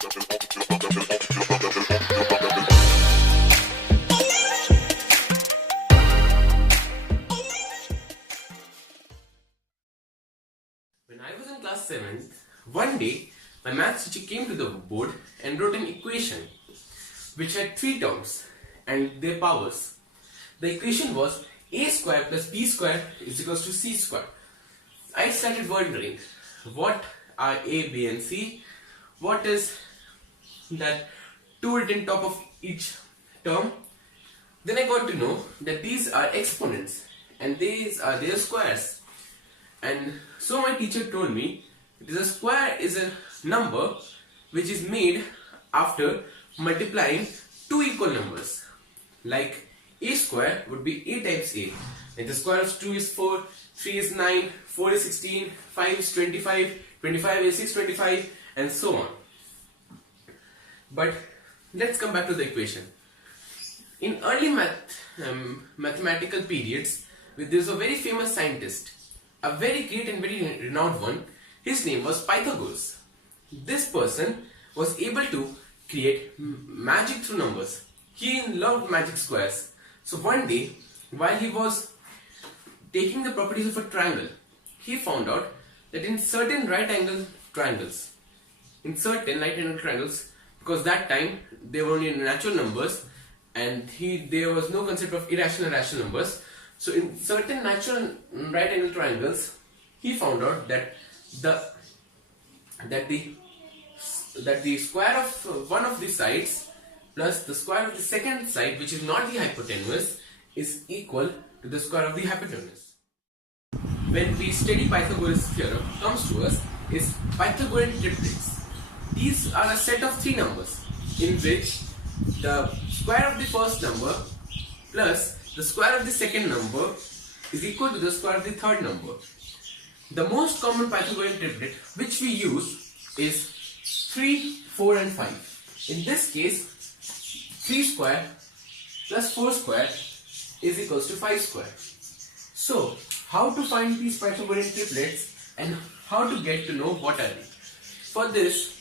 When I was in class 7th, one day my maths teacher came to the board and wrote an equation which had three terms and their powers. The equation was a square plus b square is equals to c square. I started wondering, what are a, b and c? What is that 2 written top of each term? Then I got to know that these are exponents and these are their squares. And so my teacher told me that a square is a number which is made after multiplying two equal numbers. Like a square would be a times a. And the square of 2 is 4, 3 is 9, 4 is 16, 5 is 25, 25 is 625 and so on. But let's come back to the equation. In early mathematical periods, there was a very famous scientist, a very great and very renowned one. His name was Pythagoras. This person was able to create magic through numbers. He loved magic squares. So one day, while he was taking the properties of a triangle, he found out that in certain right angle triangles, because that time they were only natural numbers and there was no concept of irrational rational numbers. So in certain natural right angle triangles, he found out that the square of one of the sides plus the square of the second side, which is not the hypotenuse, is equal to the square of the hypotenuse. When we study Pythagoras theorem, comes to us is Pythagorean triplets. These are a set of three numbers in which the square of the first number plus the square of the second number is equal to the square of the third number. The most common Pythagorean triplet which we use is 3, 4 and 5. In this case, 3 square plus 4 square is equals to 5 square. So, how to find these Pythagorean triplets and how to get to know what are they? For this,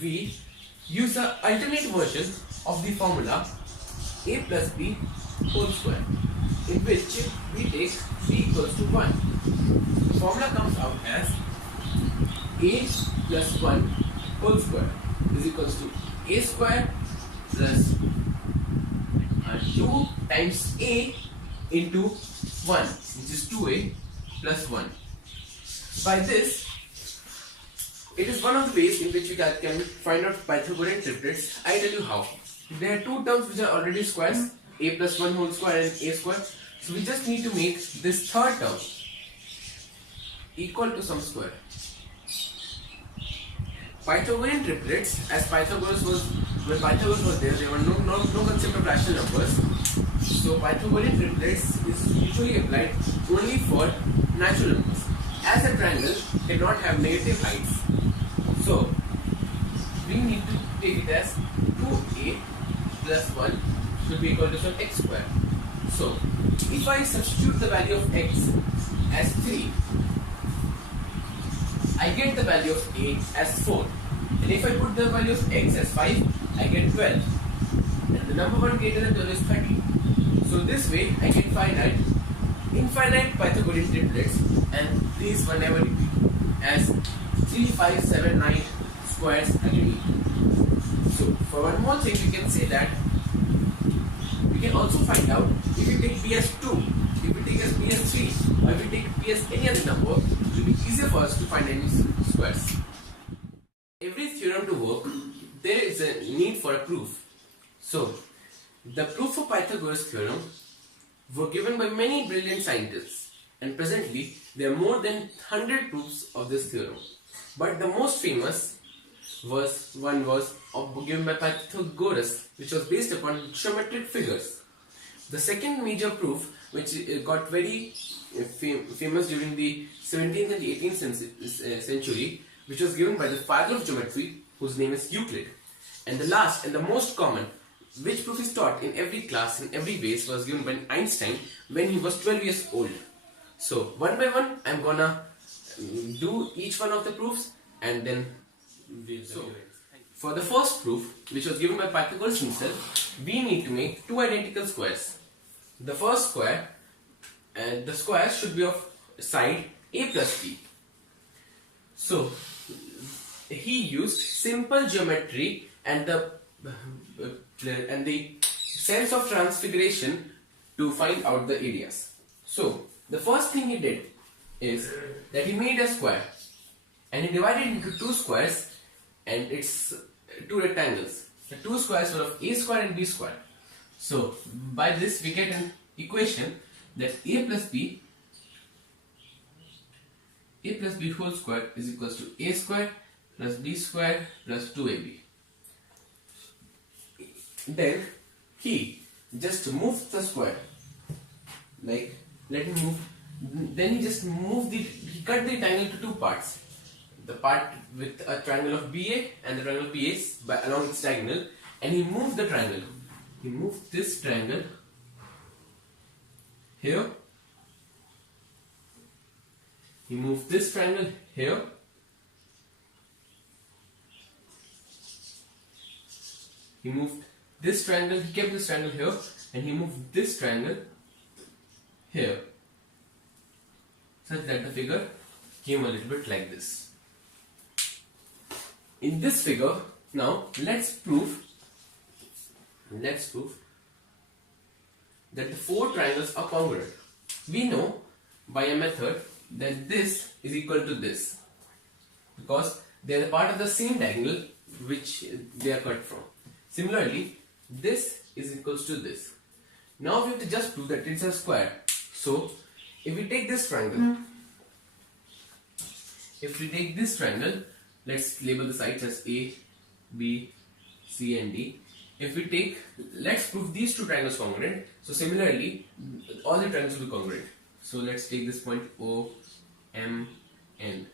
we use the alternate version of the formula a plus b whole square, in which we take b equals to 1. The formula comes out as a plus 1 whole square is equals to a square plus 2 times a into 1, which is 2a plus 1. By this, it is one of the ways in which you can find out Pythagorean triplets. I tell you how. There are two terms which are already squares, a plus 1 whole square and a square. So we just need to make this third term equal to some square. Pythagorean triplets, as Pythagoras was, when Pythagoras was there were no concept of rational numbers. So Pythagorean triplets is usually applied only for natural numbers. As a triangle cannot have negative heights, so we need to take it as 2a plus 1 should be equal to some x square. So if I substitute the value of x as 3, I get the value of a as 4. And if I put the value of x as 5, I get 12. And the number 1 greater than 12 is 30. So this way I can find infinite Pythagorean triplets, and these will never repeat, as 3, 5, 7, 9 squares again. So for one more thing, we can say that we can also find out if we take b as 2, if we take as b as 3, or if we take b as any other number, it will be easier for us to find any squares. Every theorem to work, there is a need for a proof. So the proof of Pythagoras theorem were given by many brilliant scientists, and presently there are more than 100 proofs of this theorem. But the most famous was given by Pythagoras, which was based upon geometric figures. The second major proof, which got very famous during the 17th and the 18th century, which was given by the father of geometry, whose name is Euclid. And the last and the most common, which proof is taught in every class, in every base, was given by Einstein when he was 12 years old. So one by one, I'm gonna do each one of the proofs, and then for the first proof, which was given by Pythagoras himself, we need to make two identical squares. The first square, and the square should be of side a plus b. So he used simple geometry and the sense of transfiguration to find out the areas. So the first thing he did is that he made a square and he divided it into two squares and it's two rectangles. The two squares were of a square and b square. So by this we get an equation that a plus b whole square is equals to a square plus b square plus 2ab. Then he just moved the square, like let him move. Then he just moved he cut the triangle into two parts. The part with a triangle of BA and the triangle of BA along its diagonal, and he moved the triangle. He moved this triangle here. He moved this triangle here. He moved this triangle, he kept this triangle here, and he moved this triangle here, such that the figure came a little bit like this. In this figure, now let's prove that the four triangles are congruent. We know by a method that this is equal to this because they are the part of the same diagonal which they are cut from. Similarly, this is equals to this. Now we have to just prove that it's a square. So if we take this triangle, let's label the sides as A, B, C and D. If we take, let's prove these two triangles congruent. So similarly, all the triangles will be congruent. So let's take this point O, M, N.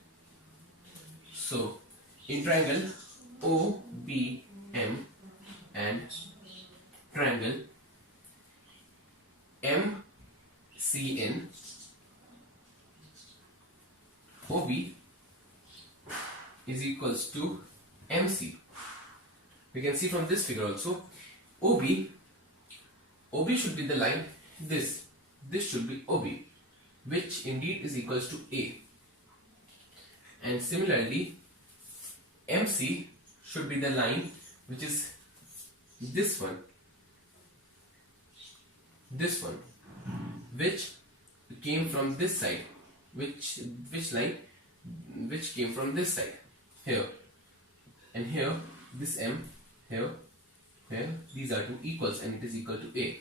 So in triangle O, B, M and triangle M, C, N, OB is equals to MC. We can see from this figure also, OB should be the line, this should be OB, which indeed is equals to A. And similarly, MC should be the line which is this one, which came from this side, which came from this side, here, and here, this M, here, these are two equals and it is equal to A.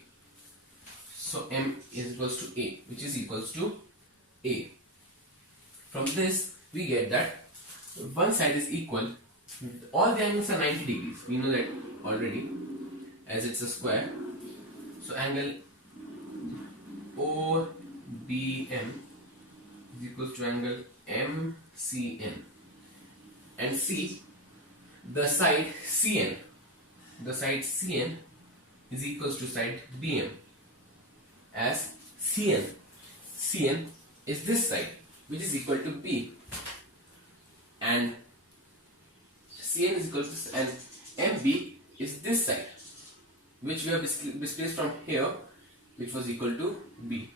So M is equals to A, which is equals to A. From this, we get that one side is equal, all the angles are 90 degrees, we know that already, as it's a square. So angle OBM is equals to angle MCN, and C, the side CN is equals to side BM, as CN is this side which is equal to B, and CN is equal to, and MB is this side which we have displaced from here, which was equal to B,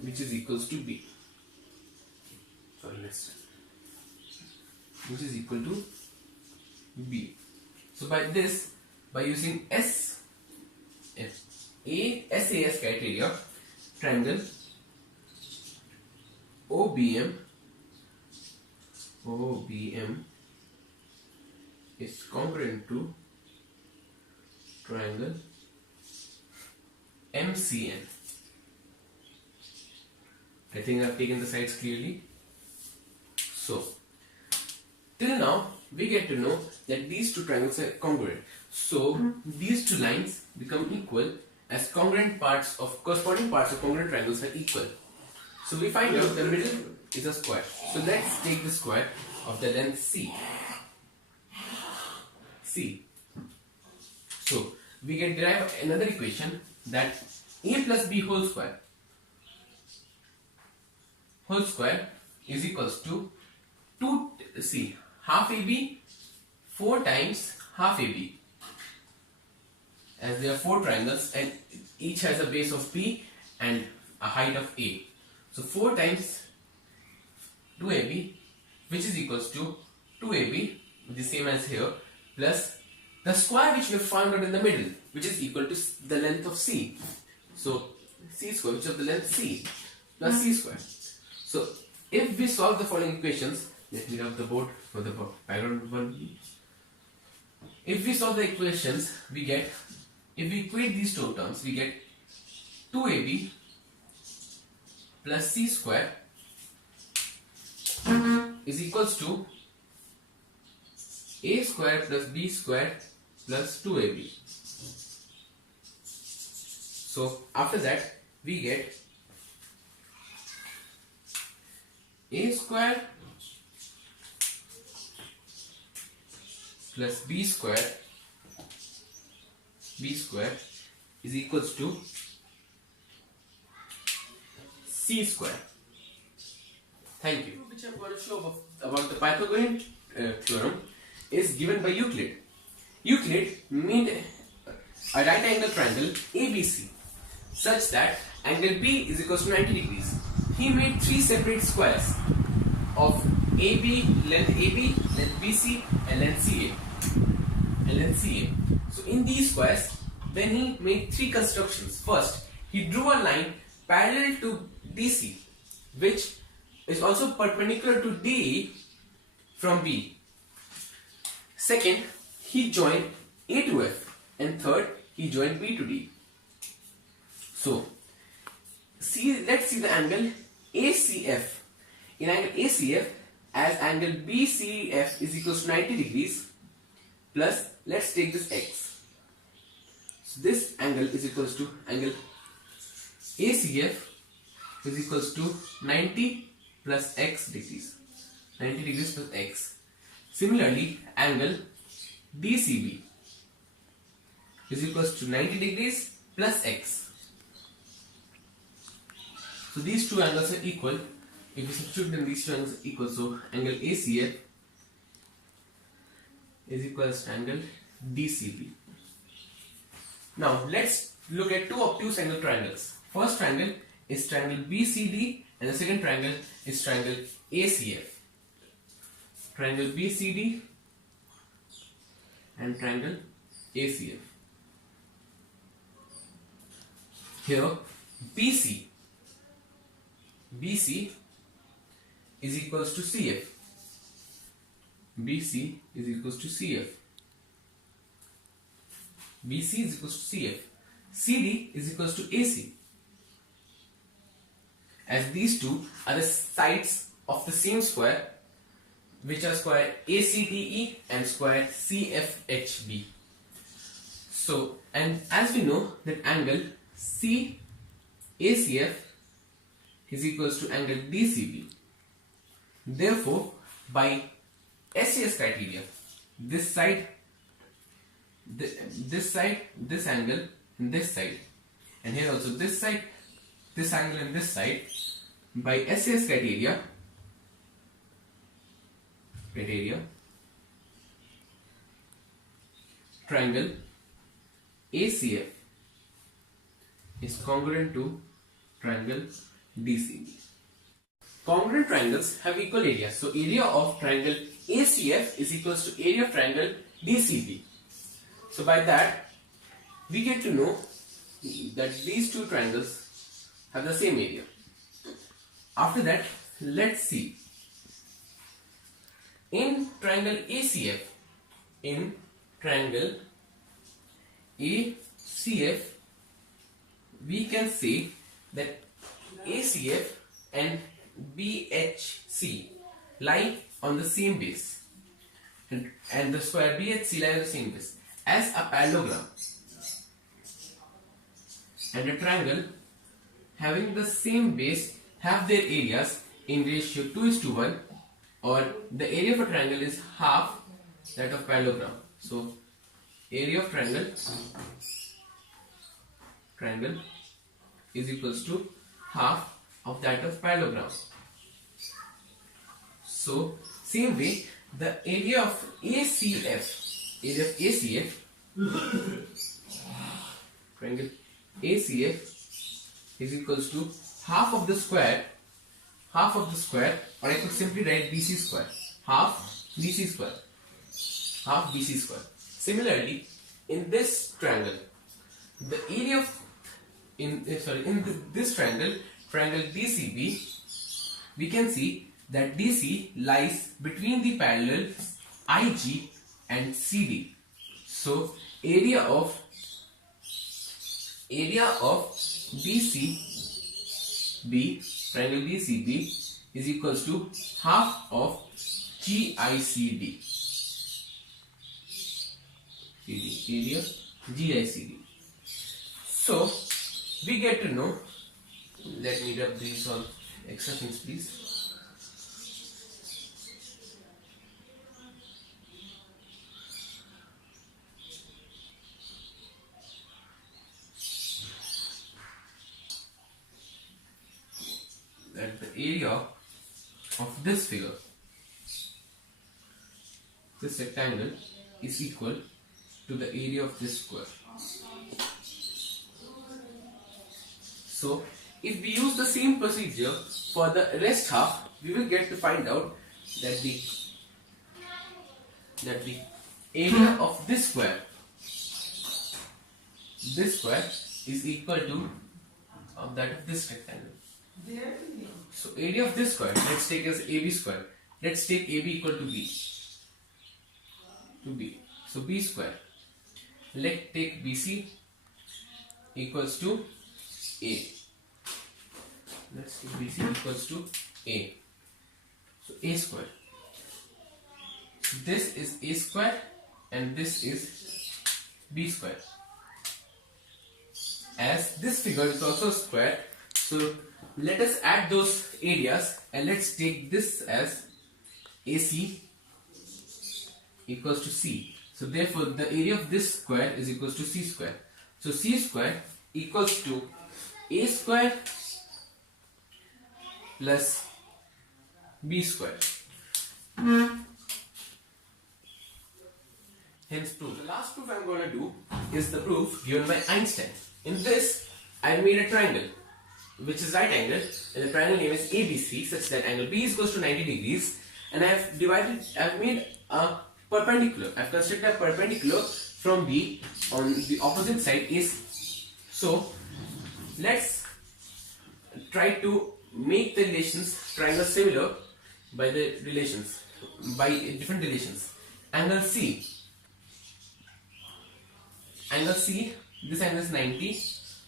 which is equals to B. Which is equal to B. So by this, by using SAS criteria, triangle OBM is congruent to triangle MCN. I think I've taken the sides clearly. So till now we get to know that these two triangles are congruent. So these two lines become equal as corresponding parts of congruent triangles are equal. So we find out the middle is a square. So let's take the square of the length C. So we can derive another equation that A plus B whole square is equals to half AB 4 times half AB, as there are 4 triangles and each has a base of B and a height of A. So 4 times 2AB, which is equals to 2AB, the same as here, plus the square which we have found out in the middle, which is equal to the length of C. So C square, which is the length C, plus C square. So if we solve the following equations, let me rub the board for the background one. If we solve the equations, we get, if we equate these two terms, we get 2AB plus C square is equals to A square plus B square plus 2AB. So after that we get A square plus B square is equals to C square. Thank you. Which I'm going to show about the Pythagorean theorem is given by Euclid. Euclid made a right angle triangle ABC such that angle B is equals to 90 degrees. He made 3 separate squares of AB, length BC and length CA. So in these squares, then he made 3 constructions. First, he drew a line parallel to DC, which is also perpendicular to DE from B. Second, he joined A to F, and third, he joined B to D. So, let's see the angle ACF. In angle ACF, as angle BCF is equals to 90 degrees, plus let's take this X. So this angle is equals to angle ACF is equals to 90 plus X degrees. 90 degrees plus X. Similarly, angle DCB is equals to 90 degrees plus X. So these two angles are equal. If we substitute them, these two angles are equal. So angle ACF is equals to angle DCB. Now let's look at two obtuse angle triangles. First triangle is triangle BCD and the second triangle is triangle ACF. Triangle BCD and triangle ACF. Here BC is equals to CF. BC is equals to CF. BC is equals to CF. CD is equals to AC. As these two are the sides of the same square, which are square ACDE and square CFHB. So, and as we know that angle CACF is equals to angle DCB. Therefore, by SAS criteria, this side, this angle, and this side, and here also this side, this angle, and this side, by SAS criteria, triangle ACF is congruent to triangle DCB. Congruent triangles have equal area. So area of triangle ACF is equals to area of triangle DCB. So by that we get to know that these two triangles have the same area. After that, let's see. In triangle ACF, we can say that ACF and BHC lie on the same base, and the square BHC lie on the same base as a parallelogram, and a triangle having the same base have their areas in ratio 2:1, or the area of a triangle is half that of parallelogram. So area of triangle is equals to half of that of parallelogram. So same way, the area of ACF, triangle ACF is equals to half of the square, or I could simply write BC square, half BC square. Similarly, in this triangle, the area of this triangle DCB, we can see that DC lies between the parallels IG and CD. So area of DCB, triangle DCB, is equals to half of GICD. Area GICD. So we get to know. Let me rub these on extra things, please. That the area of this figure, this rectangle, is equal to the area of this square. So if we use the same procedure for the rest half, we will get to find out that the area of this square is equal to that of this rectangle. So area of this square, let's take as AB square. Let's take AB equal to B. So B square. Let's take BC equals to A. Let's take BC equals to A. So A square. This is A square and this is B square. As this figure is also a square, so let us add those areas and let's take this as AC equals to C. So therefore the area of this square is equals to C square. So C square equals to A square plus B square. Hence proof. The last proof I am going to do is the proof given by Einstein. In this I made a triangle which is right angle, and the triangle name is ABC, such that angle B is equals to 90 degrees, and I have made a perpendicular. I have constructed a perpendicular from B on the opposite side AC. So let's try to make the triangle similar by different relations. Angle C, this angle is 90.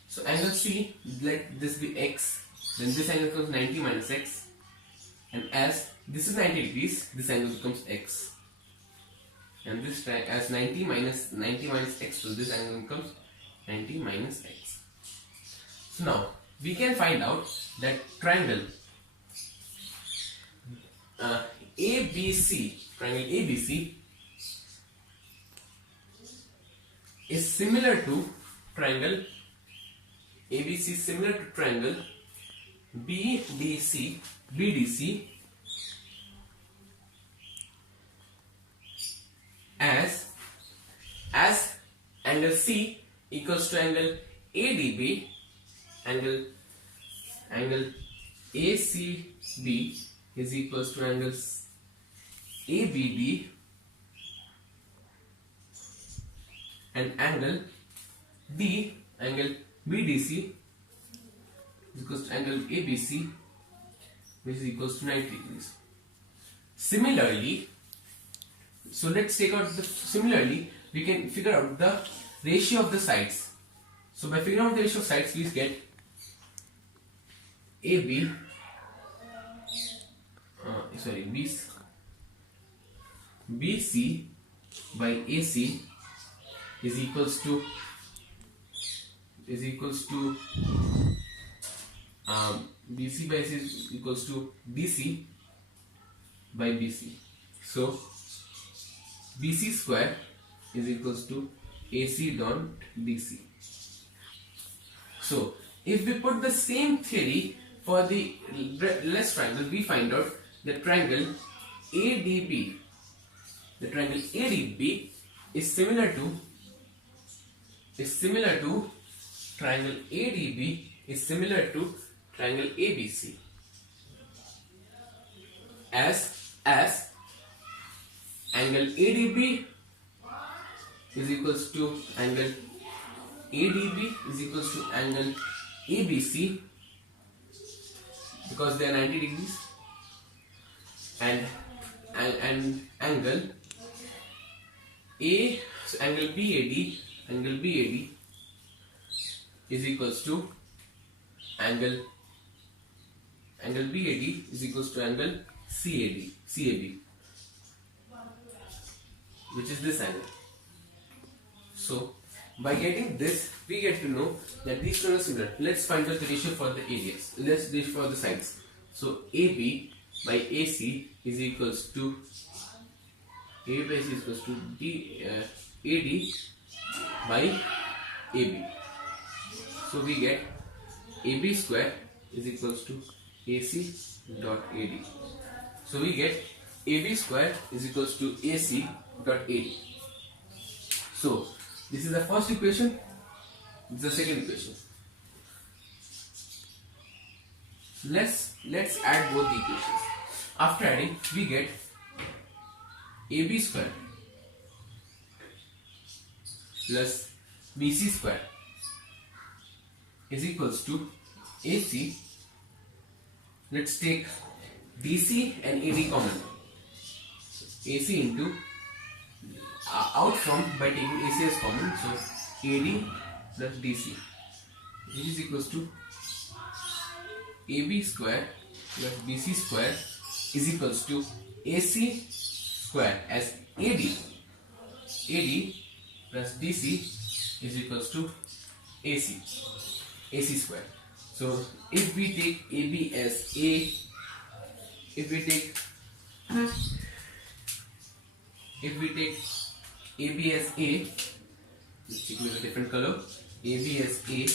So angle C, let this be x, then this angle becomes 90 minus x, and as this is 90 degrees, this angle becomes x, and this as 90 minus x, so this angle becomes 90 minus x. So now we can find out that triangle ABC is similar to triangle BDC, as angle C equals to angle ADB, angle ACB is equals to angle ABD, and angle BDC is equals to angle ABC, which is equals to 90 degrees. Similarly, so let's take out we can figure out the ratio of the sides. So by figuring out the ratio of sides, we get BC by AC is equals to BC by AC is equals to DC by BC. So BC square is equals to AC dot DC. So if we put the same theory for the less triangle, we find out that triangle ADB the triangle ADB is similar to triangle ADB is similar to triangle ABC as angle ADB is equals to angle ADB is equals to angle ABC because they are 90 degrees, and angle BAD is equals to angle BAD is equals to angle CAB, which is this angle. So by getting this, we get to know that these two are similar. Let's find out the ratio for the areas. Let's do for the sides. So AB by AC is equals to AD by AB. So we get AB square is equals to AC dot AD. So we get AB square is equals to AC dot AD. So this is the first equation. This is the second equation. Let's add both the equations. After adding, we get AB square plus BC square is equals to AC. Let's take DC and AD common. AC into out from by taking AC as common, so AD plus DC, which is equals to AB square plus BC square is equals to AC square as AD plus DC is equals to AC square. So if we take AB as A, if we take AB as A, let's check with a different color. AB as A,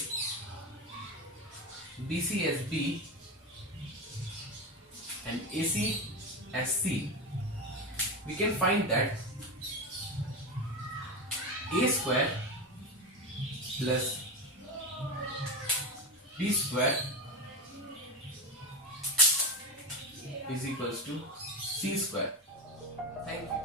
BC as B, and AC as C. We can find that A square plus B square is equals to C square. Thank you.